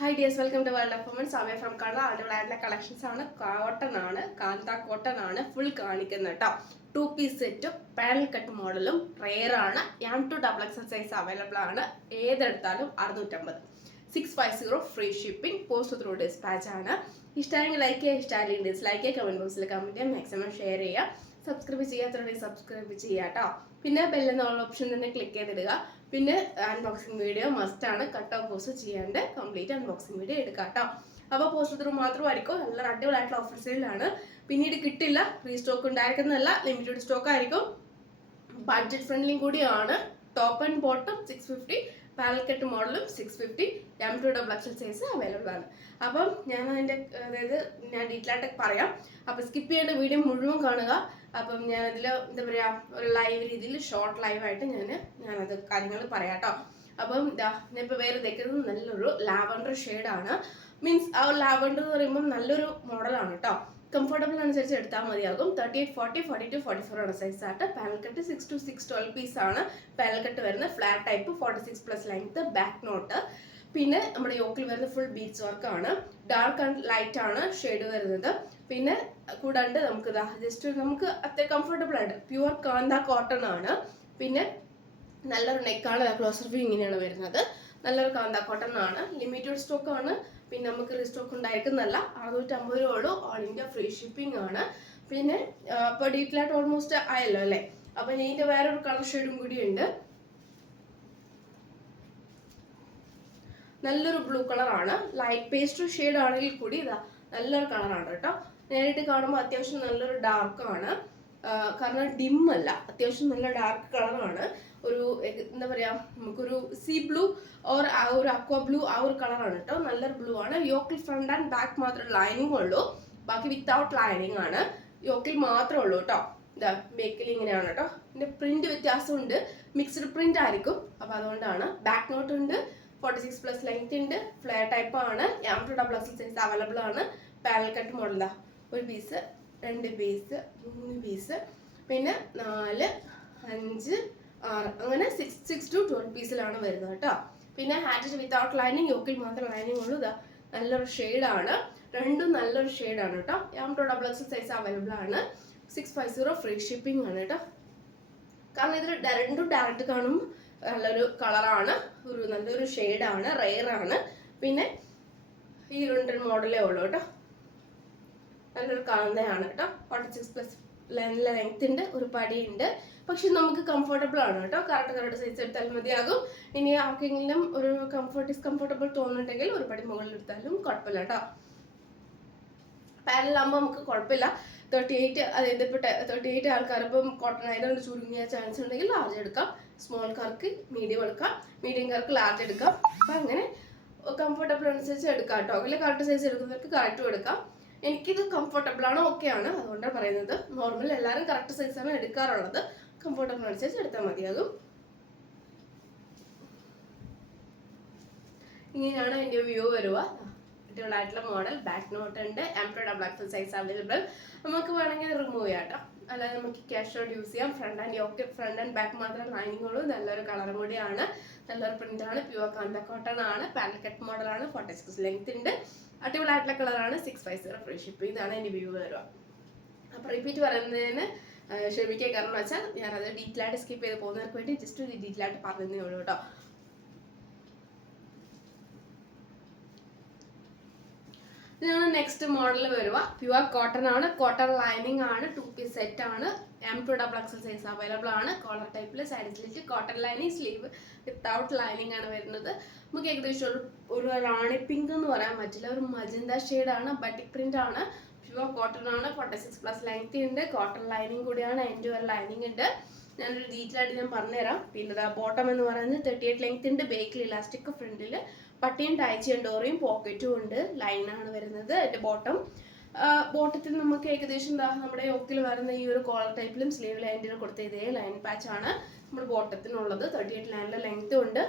Hi dears, welcome to World of Women. Samya from Kerala. അടിപൊളിയായിട്ടുള്ള collections ആണ്. Cotton ആണ്, കാന്ത cotton ആണ് full കാണിക്കുന്നത് കേട്ടോ. 2-piece സെറ്റും പാനൽ കട്ട് മോഡലും റെയർ ആണ്. M2XXL സൈസ് അവൈലബിൾ ആണ്. ഏതെടുത്താലും 650. 650 free shipping, post through dispatch ആണ്. ഇഷ്ടമായെങ്കിൽ ലൈക്ക് ചെയ്യുക, ഇഷ്ടമായില്ലെങ്കിൽ ഡിസ്ലൈക്ക് ചെയ്യുക, കമന്റ് ബോക്സിൽ കമന്റ് ചെയ്യുക, മാക്സിമം ഷെയർ ചെയ്യുക. സബ്സ്ക്രൈബ് ചെയ്യാത്തവരുണ്ടെങ്കിൽ സബ്സ്ക്രൈബ് ചെയ്യുക കേട്ടോ. പിന്നെ ബെല്ലെന്നുള്ള ഓപ്ഷൻ തന്നെ ക്ലിക്ക് ചെയ്തിടുക. പിന്നെ അൺബോക്സിംഗ് വീഡിയോ മസ്റ്റ് ആണ്. കട്ട് ഓഫ് കോഴ്സ് ചെയ്യാണ്ട് കംപ്ലീറ്റ് അൺബോക്സിംഗ് വീഡിയോ എടുക്കാം കേട്ടോ. അപ്പോൾ പോസ്റ്റ് ത്രൂ മാത്രമായിരിക്കും. നല്ല അടിപൊളിയായിട്ടുള്ള ഓഫർ സെയിലാണ്. പിന്നീട് കിട്ടില്ല, റീസ്റ്റോക്ക് ഉണ്ടായിരിക്കുന്നതല്ല, ലിമിറ്റഡ് സ്റ്റോക്ക് ആയിരിക്കും. ബഡ്ജറ്റ് ഫ്രണ്ട്ലിയും കൂടിയാണ്. Top and bottom 650, panel cut മോഡലും 650, M2XXL സൈസ് അവൈലബിൾ ആണ്. അപ്പം ഞാൻ അതിൻ്റെ ഞാൻ ഡീറ്റെയിൽ ആയിട്ട് പറയാം. അപ്പം സ്കിപ്പ് ചെയ്യേണ്ട വീഡിയോ മുഴുവൻ കാണുക. അപ്പം ഞാനതിൽ എന്താ പറയുക, ഒരു ലൈവ് രീതിയിൽ ഷോർട്ട് ലൈവായിട്ട് ഞാനത് കാര്യങ്ങൾ പറയാം കേട്ടോ. അപ്പം ഞാനിപ്പോൾ വേറെ ഇതേക്കുന്നത് നല്ലൊരു ലാവൻഡർ ഷെയ്ഡാണ്. മീൻസ് ആ ലാവൻഡർ എന്ന് പറയുമ്പോൾ നല്ലൊരു മോഡലാണ് കേട്ടോ. കംഫർട്ടബിൾ അനുസരിച്ച് എടുത്താൽ മതിയാകും. 38, 40, 42, 44 ആണ് സൈസ് ആയിട്ട്. പാനൽ കട്ട് 6 to 6 12 പീസ് ആണ് പാനൽ കട്ട് വരുന്നത്. Flat type 46+ length, back knot. പിന്നെ നമ്മുടെ യോക്കിൽ വരുന്ന ഫുൾ ബീഡ്സ് വർക്ക് ആണ്. ഡാർക്ക് ആൻഡ് ലൈറ്റ് ആണ് ഷെയ്ഡ് വരുന്നത്. പിന്നെ കൂടാണ്ട് നമുക്ക് ജസ്റ്റ് നമുക്ക് അത്ര കംഫർട്ടബിൾ ആയിട്ട് പ്യുവർ കാന്ത കോട്ടൺ ആണ്. പിന്നെ നല്ലൊരു നെക്കാണ്. ക്ലോസർ വ്യൂ ഇങ്ങനെയാണ് വരുന്നത്. നല്ലൊരു കാന്ത കോട്ടൺ ആണ്. ലിമിറ്റഡ് സ്റ്റോക്ക് ആണ്. പിന്നെ നമുക്ക് റീസ്റ്റോക്ക് ഉണ്ടായിരിക്കുന്നല്ല. 650 രൂപ ഉള്ളൂ. ഓൾ ഇന്ത്യ ഫ്രീ ഷിപ്പിംഗ് ആണ്. പിന്നെ ഇപ്പോൾ ഡീറ്റെയിൽ ആയിട്ട് ഓൾമോസ്റ്റ് ആയല്ലോ അല്ലേ. അപ്പം ഇതിൻ്റെ വേറൊരു കളർ ഷെയ്ഡും കൂടി ഉണ്ട്. നല്ലൊരു ബ്ലൂ കളറാണ്. ലൈറ്റ് പേസ്റ്റൽ ഷെയ്ഡ് ആണെങ്കിൽ കൂടി ഇതാ നല്ലൊരു കളറാണ് കേട്ടോ. നേരിട്ട് കാണുമ്പോൾ അത്യാവശ്യം നല്ലൊരു ഡാർക്കാണ്. കാരണം ഡിം അല്ല, അത്യാവശ്യം നല്ല ഡാർക്ക് കളറാണ്. ഒരു എന്താ പറയുക, നമുക്കൊരു സീ ബ്ലൂ ഓർ ആ ഒരു അക്വ ബ്ലൂ, ആ ഒരു കളറാണ് കേട്ടോ. നല്ലൊരു ബ്ലൂ ആണ്. യോക്കിൽ ഫ്രണ്ട് ആൻഡ് ബാക്ക് മാത്രമേ ലൈനിങ് ഉള്ളൂ. ബാക്കി വിത്തൗട്ട് ലൈനിങ് ആണ്. യോക്കിൽ മാത്രമേ ഉള്ളൂ കേട്ടോ. ഇതാ ബേക്കിൽ ഇങ്ങനെയാണ് കേട്ടോ. ഇതിൻ്റെ പ്രിന്റ് വ്യത്യാസമുണ്ട്. മിക്സ്ഡ് പ്രിന്റ് ആയിരിക്കും. അപ്പോൾ അതുകൊണ്ടാണ്. ബാക്ക് നോട്ട് ഉണ്ട്. 46+ ലെങ്ത് ഉണ്ട്. ഫ്ലെയർ ടൈപ്പ് ആണ്. M2XXL സൈസ് അവൈലബിൾ ആണ്. പാനൽ കട്ട് മോഡലാ. ഒരു പീസ്, 2 പീസ്, 3 പീസ്, പിന്നെ 4, 5, 6 അങ്ങനെ 6 to 12 പീസിലാണ് വരുന്നത് കേട്ടോ. പിന്നെ ഹാറ്റ് വിത്തൗട്ട് ലൈനിങ്, യോക്കിൽ മാത്രം ലൈനിങ് ഉള്ളൂ. ഇതാ നല്ലൊരു ഷെയ്ഡാണ്. രണ്ടും നല്ലൊരു ഷെയ്ഡാണ് കേട്ടോ. M2XXL സൈസ് അവൈലബിൾ ആണ്. 650 ഫ്രീ ഷിപ്പിംഗ് ആണ് കേട്ടോ. കാരണം ഇതിൽ രണ്ടും ഡയറക്റ്റ് കാണുമ്പോൾ നല്ലൊരു കളറാണ്. ഒരു നല്ലൊരു ഷെയ്ഡാണ്. റെയർ ആണ്. പിന്നെ ഈ 2 മോഡലേ ഉള്ളൂ കേട്ടോ. നല്ലൊരു കാന്തയാണ് കേട്ടോ. 46+ ലെങ്ത് ഉണ്ട്. ഒരു പടിയുണ്ട്. പക്ഷെ നമുക്ക് കംഫർട്ടബിൾ ആണ് കേട്ടോ. കറക്റ്റ് സൈസ് എടുത്താൽ മതിയാകും. ഇനി ആർക്കെങ്കിലും ഒരു കംഫർട്ടബിൾ തോന്നുന്നുണ്ടെങ്കിൽ ഒരു പടി മുകളിൽ എടുത്താലും കുഴപ്പമില്ല കേട്ടോ. പാനലാകുമ്പോൾ നമുക്ക് കുഴപ്പമില്ല. 38, അതായത് ഇപ്പോൾ 38 ആൾക്കാർ ഇപ്പം കോട്ടൺ ആയതുകൊണ്ട് ചുരുങ്ങിയ ചാൻസ് ഉണ്ടെങ്കിൽ ലാർജ് എടുക്കാം. സ്മോൾക്കാർക്ക് മീഡിയം എടുക്കാം. മീഡിയംകാർക്ക് ലാർജ് എടുക്കാം. അപ്പം അങ്ങനെ കംഫർട്ടബിൾ അനുസരിച്ച് എടുക്കാം കേട്ടോ. അതിൽ കറക്റ്റ് സൈസ് എടുക്കുന്നവർക്ക് കറക്റ്റും എടുക്കാം. എനിക്കിത് കംഫർട്ടബിൾ ആണ്, ഓക്കെ ആണ്. അതുകൊണ്ടാണ് പറയുന്നത്. നോർമൽ എല്ലാവരും കറക്റ്റ് സൈസാണ് എടുക്കാറുള്ളത്. കംഫർട്ടബിൾ അനുസരിച്ച് എടുത്താൽ മതിയാകും. ഇങ്ങനെയാണ് എൻ്റെ വ്യൂ വരുക. അടിപൊളിയായിട്ടുള്ള മോഡൽ. ബാക്ക് നോട്ട് ഉണ്ട്. M2XXL size available. നമുക്ക് വേണമെങ്കിൽ റിമൂവ് ചെയ്യാം കേട്ടോ. അല്ലാതെ നമുക്ക് ക്യാഷ് ഔട്ട് യൂസ് ചെയ്യാം. ഫ്രണ്ട് ആൻഡ് ബാക്ക് മാത്രമേ ലൈനിങ് ഉള്ളൂ. നല്ലൊരു കളറും കൂടിയാണ്. നല്ലൊരു പ്രിന്റ് ആണ്. പ്യുവർ കാന്ത കോട്ടൺ ആണ്. പാനൽ കട്ട് മോഡലാണ്. 46 ലെങ്ത് ഉണ്ട്. അടിപൊളിയായിട്ടുള്ള കളറാണ്. 650 ഫ്രീ ഷിപ്പ്. ഇതാണ് എൻ്റെ വ്യൂ വരുക. അപ്പോൾ റിപ്പീറ്റ് പറയുന്നതിന് ക്ഷമിക്കുക. കാരണം വെച്ചാൽ ഞാനത് ഡീറ്റെയിൽ ആയിട്ട് സ്കിപ്പ് ചെയ്ത് പോകുന്നവർക്ക് വേണ്ടി ജസ്റ്റ് ഒരു ഡീറ്റെയിൽ ആയിട്ട് പറഞ്ഞതേ ഉള്ളൂ കേട്ടോ. ഇതാണ് നെക്സ്റ്റ് മോഡൽ വരുക. പ്യുവർ കോട്ടൺ ആണ്. കോട്ടൺ ലൈനിങ് ആണ്. 2-piece സെറ്റ് ആണ്. M2XXL സൈസ് അവൈലബിൾ ആണ്. കോളർ ടൈപ്പിൽ side slit, cotton lining, sleeve without lining ആണ് വരുന്നത്. നമുക്ക് ഏകദേശം ഒരു റാണി പിങ്ക് എന്ന് പറയാൻ പറ്റില്ല, ഒരു മജന്ത ഷെയ്ഡാണ്. ബട്ടിക് പ്രിന്റ് ആണ്. പ്യുവർ കോട്ടൺ ആണ്. 46+ ലെങ്ത് ഉണ്ട്. കോട്ടൺ ലൈനിങ് കൂടിയാണ്. എൻഡ് വരെ ലൈനിങ് ഉണ്ട്. ഞാനൊരു ഡീറ്റെയിൽ ആയിട്ട് ഞാൻ പറഞ്ഞുതരാം. പിന്നെ ബോട്ടം എന്ന് പറയുന്നത് 38 ലെങ്ത് ഉണ്ട്. ബേക്കിൽ ഇലാസ്റ്റിക്, ഫ്രണ്ടിൽ പട്ടിയും ടൈച്ചിയും ഡോറിയും പോക്കറ്റും ഉണ്ട്. ലൈനാണ് വരുന്നത് എൻ്റെ ബോട്ടത്തിൽ. നമുക്ക് ഏകദേശം നമ്മുടെ യോക്കിൽ വരുന്ന ഈ ഒരു കോളർ ടൈപ്പിലും സ്ലീവ് ലൈനിൽ കൊടുത്ത ഇതേ ലൈൻ പാച്ച് ആണ് നമ്മൾ ബോട്ടത്തിനുള്ളത്. 38 ലൈനിലെ ലെങ്ത്തും ഉണ്ട്.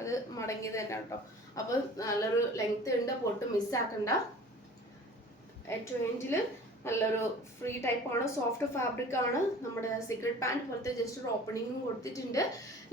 അത് മടങ്ങിയത് തന്നെ കേട്ടോ. അപ്പോൾ നല്ലൊരു ലെങ്ത് ഉണ്ട്. പൊട്ട് മിസ്സാക്കണ്ട. ഏറ്റവും എൻഡിൽ നല്ലൊരു ഫ്രീ ടൈപ്പാണ്, സോഫ്റ്റ് ഫാബ്രിക് ആണ്. നമ്മുടെ സീക്രട്ട് പാൻറ് പോലത്തെ ജസ്റ്റ് ഒരു ഓപ്പണിങ്ങും കൊടുത്തിട്ടുണ്ട്.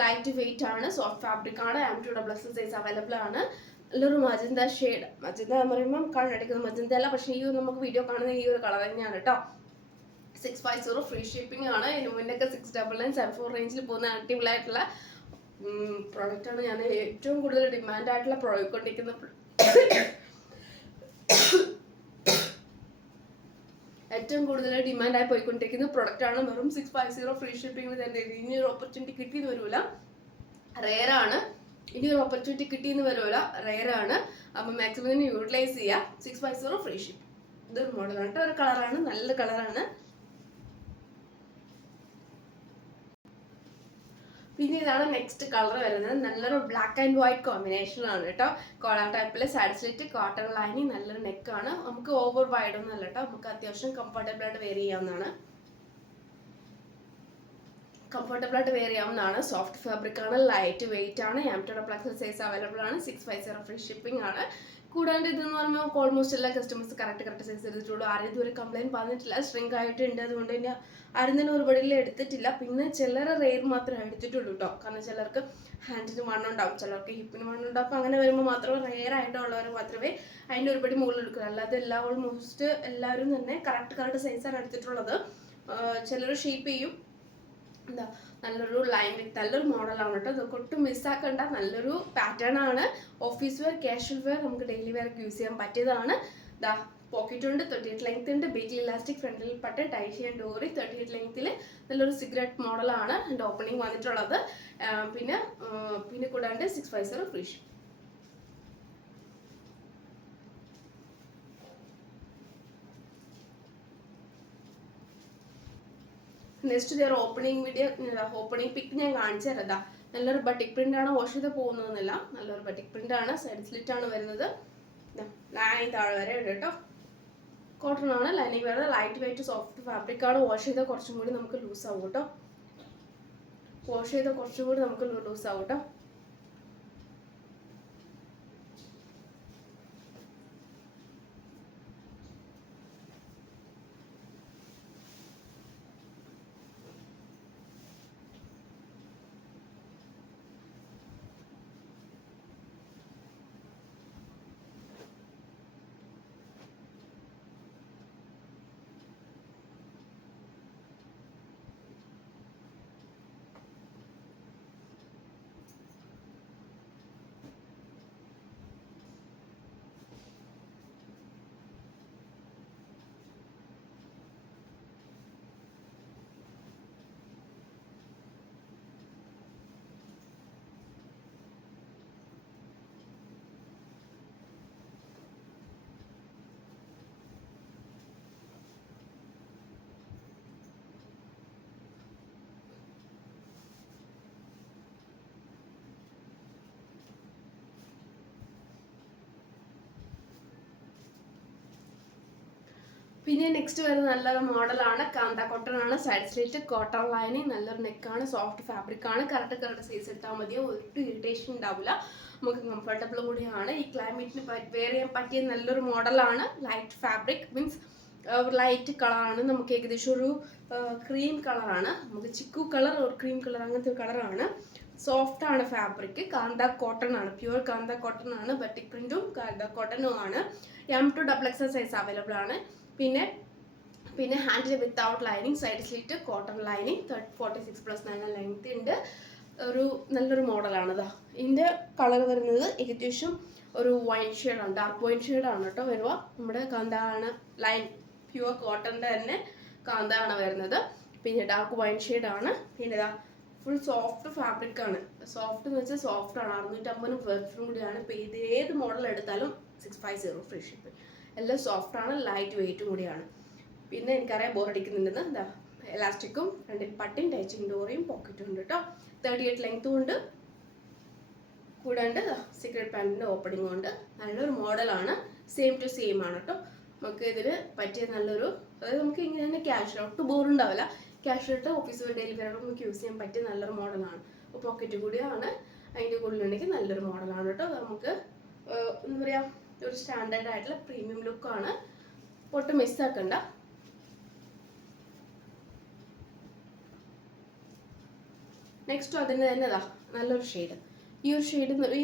ലൈറ്റ് വെയിറ്റ് ആണ്, സോഫ്റ്റ് ഫാബ്രിക് ആണ്. M2XX സൈസ് അവൈലബിൾ ആണ്. നല്ലൊരു മജന്ത ഷെയ്ഡ്, മജന്ത എന്ന് പറയുമ്പോൾ കണ്ണടിക്കുന്ന മജന്ത അല്ല, പക്ഷേ ഈ നമുക്ക് വീഡിയോ കാണുന്ന ഈ ഒരു കളർ തന്നെയാണ് കേട്ടോ. 650 ഫ്രീ ഷിപ്പിംഗ് ആണ്. ഇതിന് മുന്നൊക്കെ 699 74 റേഞ്ചിൽ പോകുന്ന ആക്റ്റീവ് ആയിട്ടുള്ള പ്രോഡക്റ്റ് ആണ്. ഞാൻ ഏറ്റവും കൂടുതൽ ഡിമാൻഡ് ആയിട്ടുള്ള പ്രോഡക്റ്റ് കൊണ്ടിരിക്കുന്ന ഏറ്റവും കൂടുതൽ ഡിമാൻഡായി പോയിക്കൊണ്ടിരിക്കുന്ന പ്രൊഡക്റ്റ് ആണ്. വെറും 650 ഫ്രീ ഷിപ്പിംഗ് തന്നെ. ഇനി ഒരു ഓപ്പർച്യൂണിറ്റി കിട്ടിയെന്ന് വരൂല, റെയർ ആണ്. ഇനി ഒരു ഓപ്പർച്യൂണിറ്റി കിട്ടിയെന്ന് വരൂല, റെയർ ആണ്. അപ്പം മാക്സിമം ഇതിന് യൂട്ടിലൈസ് ചെയ്യുക. 650 ഫ്രീ ഷിപ്പിംഗ്. ഇതൊരു മോഡലാണ് കേട്ടോ, ഒരു കളറാണ്, നല്ല കളറാണ്. പിന്നെ ഇതാണ് നെക്സ്റ്റ് കളർ വരുന്നത്. നല്ലൊരു ബ്ലാക്ക് ആൻഡ് വൈറ്റ് കോമ്പിനേഷൻ ആണ് കേട്ടോ. കോളർ ടൈപ്പില് സൈഡ് സ്ലിറ്റ്, കോട്ടൺ ലൈനിങ്, നല്ലൊരു നെക്കാണ്. നമുക്ക് ഓവർ വൈഡ് ഒന്നും അല്ല കേട്ടോ, നമുക്ക് അത്യാവശ്യം കംഫർട്ടബിൾ ആയിട്ട് വെയർ ചെയ്യാവുന്നതാണ്. സോഫ്റ്റ് ഫാബ്രിക് ആണ്, ലൈറ്റ് വെയിറ്റ് ആണ്. M2XX സൈസ് അവൈലബിൾ ആണ്. 650 ഫ്രീ ഷിപ്പിംഗ് ആണ്. കൂടാണ്ട് ഇതെന്ന് പറയുമ്പോൾ ഓൾമോസ്റ്റ് എല്ലാ കസ്റ്റമേഴ്സ് കറക്റ്റ് സൈസ് എടുത്തിട്ടുള്ളൂ. ആരും ഇതുവരെ കംപ്ലൈൻറ്റ് പറഞ്ഞിട്ടില്ല. സ്ട്രിങ്ക് ആയിട്ടുണ്ട്, അതുകൊണ്ട് തന്നെ ആരും തന്നെ ഒരുപടിയിൽ എടുത്തിട്ടില്ല. പിന്നെ ചിലർ റെയർ മാത്രമേ എടുത്തിട്ടുള്ളൂ കേട്ടോ. കാരണം ചിലർക്ക് ഹാൻഡിന് മണ്ണുണ്ടാവും, ചിലർക്ക് ഹിപ്പിന് മണ്ണുണ്ടാവും. അപ്പോൾ അങ്ങനെ വരുമ്പോൾ മാത്രമേ റെയർ ആയിട്ടുള്ളവർ മാത്രമേ അതിൻ്റെ ഒരുപടി മുകളിൽ എടുക്കുക. അല്ലാതെ ഓൾമോസ്റ്റ് എല്ലാവരും തന്നെ കറക്റ്റ് സൈസാണ് എടുത്തിട്ടുള്ളത്. ചിലർ ഷേപ്പ് ചെയ്യും. എന്താ നല്ലൊരു ലൈൻ വിത്ത് നല്ലൊരു മോഡലാണ് കേട്ടോ. ഇതൊക്കെ ഒട്ടും മിസ്സാക്കണ്ട, നല്ലൊരു പാറ്റേൺ ആണ്. ഓഫീസ് വെയർ, കാഷ്വൽ വെയർ, നമുക്ക് ഡെയിലി വെയർ യൂസ് ചെയ്യാൻ പറ്റിയതാണ്. ദാ പോക്കറ്റ് ഉണ്ട്, 38 ലെങ്ത് ഉണ്ട്, ബീറ്റിൽ ഇലാസ്റ്റിക്, ഫ്രണ്ടിൽ പട്ട്, ടൈ ചെയ്യാൻ ഡോറി. 38 ലെങ്ത്തിൽ നല്ലൊരു സിഗരറ്റ് മോഡലാണ് എൻ്റെ ഓപ്പണിംഗ് വന്നിട്ടുള്ളത്. പിന്നെ കൂടാണ്ട് 650 ഫ്രീ ഷിപ്പിംഗ്. നെക്സ്റ്റ് ഇതൊരു ഓപ്പണിംഗ് പിക്ക് ഞാൻ കാണിച്ചു തരാം. നല്ലൊരു ബട്ടിക് പ്രിന്റ് ആണ്, വാഷ് ചെയ്ത് പോകുന്നതെന്നില്ല. നല്ലൊരു ബട്ടിക് പ്രിന്റ് ആണ്, സൈഡ് സ്ലിറ്റ് ആണ് വരുന്നത്. ലൈനിങ് താഴെ വരെ ഉണ്ട് കേട്ടോ. കോട്ടൺ ആണ്, ലൈനിങ് വരുന്നത്. ലൈറ്റ് വെയിറ്റ് സോഫ്റ്റ് ഫാബ്രിക് ആണ്. വാഷ് ചെയ്താൽ കുറച്ചും കൂടി നമുക്ക് ലൂസ് ആവും കേട്ടോ. പിന്നെ നെക്സ്റ്റ് വരുന്ന നല്ലൊരു മോഡലാണ്, കാന്ത കോട്ടൺ ആണ്. സൈഡ് സ്ലിറ്റ്, കോട്ടൺ ലൈനിങ്, നല്ലൊരു നെക്കാണ്, സോഫ്റ്റ് ഫാബ്രിക് ആണ്. കറക്റ്റ് സൈസ് എടുത്താൽ മതിയോ, ഒരു ഇറിറ്റേഷൻ ഉണ്ടാവില്ല, നമുക്ക് കംഫർട്ടബിളും കൂടിയാണ്. ഈ ക്ലൈമറ്റിന് വെയർ ചെയ്യാൻ പറ്റിയ നല്ലൊരു മോഡലാണ്. ലൈറ്റ് ഫാബ്രിക് മീൻസ് ലൈറ്റ് കളറാണ്. നമുക്ക് ഏകദേശം ഒരു ക്രീം കളറാണ്, നമുക്ക് ചിക്കു കളർ ഒരു ക്രീം കളർ അങ്ങനത്തെ ഒരു കളറാണ്. സോഫ്റ്റ് ആണ് ഫാബ്രിക്. കാന്ത കോട്ടൺ ആണ്, പ്യുവർ കാന്ത കോട്ടൺ ആണ്. ബട്ടിക് പ്രിന്റും കാന്ത കോട്ടണും ആണ്. M2XX സൈസ് അവൈലബിൾ ആണ്. പിന്നെ handle without lining, side slit, cotton lining, 46+ 9 length ഉണ്ട്. ഒരു നല്ലൊരു മോഡലാണ്. ഇതാ ഇതിൻ്റെ കളർ വരുന്നത് ഏകദേശം ഒരു വൈൻ ഷെയ്ഡാണ്, ഡാർക്ക് വൈൻ ഷെയ്ഡാണ് കേട്ടോ വരുക. നമ്മുടെ കാന്ത ആണ്, ലൈൻ പ്യുവർ കോട്ടൻ്റെ തന്നെ കാന്ത ആണ് വരുന്നത്. പിന്നെ ഡാർക്ക് വൈൻ ഷെയ്ഡാണ്. പിന്നെ ഇതാ ഫുൾ സോഫ്റ്റ് ഫാബ്രിക് ആണ്. സോഫ്റ്റ് എന്ന് വെച്ചാൽ സോഫ്റ്റ് ആണ്. 650 വെർഫും കൂടിയാണ്. ഇപ്പോൾ ഇത് ഏത് മോഡൽ എടുത്താലും 650 ഫ്രീ ഷിപ്പ്. എല്ലാം സോഫ്റ്റ് ആണ്, ലൈറ്റ് വെയിറ്റും കൂടിയാണ്. പിന്നെ എനിക്കറിയാം ബോറടിക്കുന്നുണ്ടെന്ന്. എന്താ എലാസ്റ്റിക്കും, രണ്ടിൽ പട്ടിയും, ടൈച്ചിങ് ഡോറിയും, പോക്കറ്റും ഉണ്ട് കേട്ടോ. 38 ലെങ്ത്തും ഉണ്ട്. കൂടാണ്ട് സീക്രട്ട് പാൻറ്റിൻ്റെ ഓപ്പണിങ്ങും ഉണ്ട്. നല്ലൊരു മോഡലാണ്, സെയിം ടു സെയിം ആണ് കേട്ടോ. നമുക്ക് ഇതിന് പറ്റിയ നല്ലൊരു, അതായത് നമുക്ക് ഇങ്ങനെ തന്നെ ക്യാഷ് ഒട്ടും ബോറുണ്ടാവില്ല. ക്യാഷ് ഇട്ട് ഓഫീസ് ഡെയിലി വെയർ നമുക്ക് യൂസ് ചെയ്യാൻ പറ്റിയ നല്ലൊരു മോഡലാണ്. അപ്പോൾ പോക്കറ്റ് കൂടിയാണ്, അതിൻ്റെ കൂടുതലുണ്ടെങ്കിൽ നല്ലൊരു മോഡലാണ് കേട്ടോ. നമുക്ക് എന്താ പറയുക, ഒരു സ്റ്റാൻഡേർഡ് ആയിട്ടുള്ള പ്രീമിയം ലുക്കാണ്. ഒട്ടും മിസ്സാക്കണ്ട. നെക്സ്റ്റ് അതിന് തന്നെ ഇതാ നല്ലൊരു ഷെയ്ഡ്. ഈ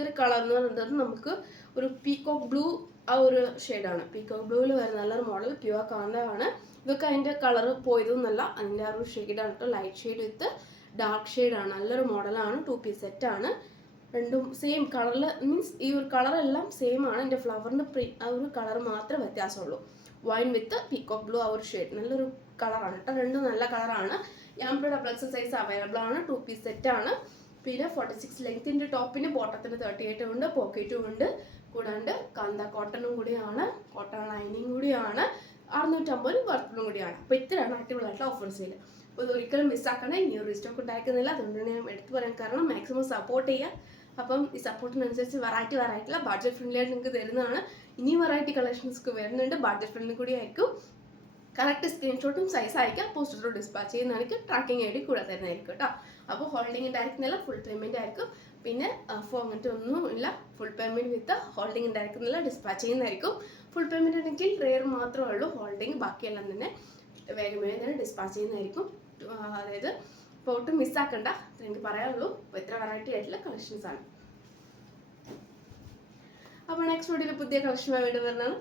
ഒരു കളർ എന്ന് പറയുന്നത് നമുക്ക് ഒരു പീകോക്ക് ബ്ലൂ ആ ഒരു ഷെയ്ഡാണ്. പീകോക്ക് ബ്ലൂവിൽ വരുന്ന നല്ലൊരു മോഡൽ പ്യുവർ കാന്തമാണ്. ഇതൊക്കെ അതിൻ്റെ കളർ പോയതൊന്നല്ല, അതിൻ്റെ ആ ഒരു ഷെയ്ഡാണ് കേട്ടോ. ലൈറ്റ് ഷെയ്ഡ് വിത്ത് ഡാർക്ക് ഷെയ്ഡാണ്. നല്ലൊരു മോഡലാണ്. 2 പീസ് സെറ്റാണ്. രണ്ടും സെയിം കളറിൽ, മീൻസ് ഈ ഒരു കളറെല്ലാം സെയിം ആണ്. എൻ്റെ ഫ്ലവറിൻ്റെ ആ ഒരു കളർ മാത്രമേ വ്യത്യാസമുള്ളൂ. വൈൻ വിത്ത് പീകോക്ക് ബ്ലൂ ആ ഒരു ഷെയ്ഡ് നല്ലൊരു കളറാണ് കേട്ടോ. രണ്ടും നല്ല കളറാണ്. ഞാൻ ഡബിൾ സൈസ് അവൈലബിൾ ആണ്. 2 പീസ് സെറ്റാണ്. പിന്നെ 46 ലെങ്തിൻ്റെ ടോപ്പിന്, ബോട്ടത്തിന് 38 ഉണ്ട്, പോക്കറ്റും ഉണ്ട്. കൂടാണ്ട് കാന്ത കോട്ടണും കൂടിയാണ്, കോട്ടൺ ലൈനിങ് കൂടിയാണ്. 650 വർത്തും കൂടിയാണ്. അപ്പോൾ ഇത്രയാണ് അടിപൊളിയായിട്ടുള്ള ഓഫർ സെയിൽ. അപ്പോൾ ഇതൊരിക്കലും മിസ്സാക്കണേ. ഇനി ഒരു റീസ്റ്റോക്ക് ഉണ്ടാക്കുന്നില്ല, അതുകൊണ്ട് ഞാൻ എടുത്തു പറയാൻ കാരണം മാക്സിമം സപ്പോർട്ട് ചെയ്യുക. അപ്പം ഈ സപ്പോർട്ടിനനുസരിച്ച് വെറൈറ്റിയുള്ള ബഡ്ജറ്റ് ഫ്രണ്ട്ലി ആയിട്ട് നിങ്ങൾക്ക് തരുന്നതാണ്. ഇനിയും വെറൈറ്റി കളക്ഷൻസ് വരുന്നുണ്ട്, ബഡ്ജറ്റ് ഫ്രണ്ട്ലി കൂടി ആയിരിക്കും. കറക്റ്റ് സ്ക്രീൻഷോട്ടും സൈസ് അയക്കാം, പോസ്റ്റർ ഡിസ്പാച്ച് ചെയ്യുന്നതായിരിക്കും. ട്രാക്കിംഗ് ഐ ഡി കൂടെ തരുന്നതായിരിക്കും കേട്ടോ. അപ്പോൾ ഹോൾഡിംഗ് ആയിരിക്കുന്നില്ല, ഫുൾ പേയ്മെന്റ് ആയിരിക്കും. പിന്നെ അങ്ങനത്തെ ഒന്നും ഇല്ല, ഫുൾ പേയ്മെന്റ് വിത്ത് ഹോൾഡിംഗ് ഉണ്ടായിരിക്കുന്നില്ല, ഡിസ്പാച്ച് ചെയ്യുന്നതായിരിക്കും. ഫുൾ പേയ്മെന്റ് ഉണ്ടെങ്കിൽ റെയർ മാത്രമേ ഉള്ളൂ, ഹോൾഡിംഗ് ബാക്കിയെല്ലാം തന്നെ വേഗം തന്നെ ഡിസ്പാച്ച് ചെയ്യുന്നതായിരിക്കും. അതായത് ഇപ്പോൾ ഒട്ടും മിസ്സാക്കണ്ട, എനിക്ക് പറയാനുള്ളൂ. അപ്പോൾ ഇത്ര വെറൈറ്റി ആയിട്ടുള്ള കളക്ഷൻസ് ആണ്. അപ്പോൾ നെക്സ്റ്റ് വീഡിയോയിൽ പുതിയ കളക്ഷനുമായി വീണ്ടും വരുന്നതാണ്.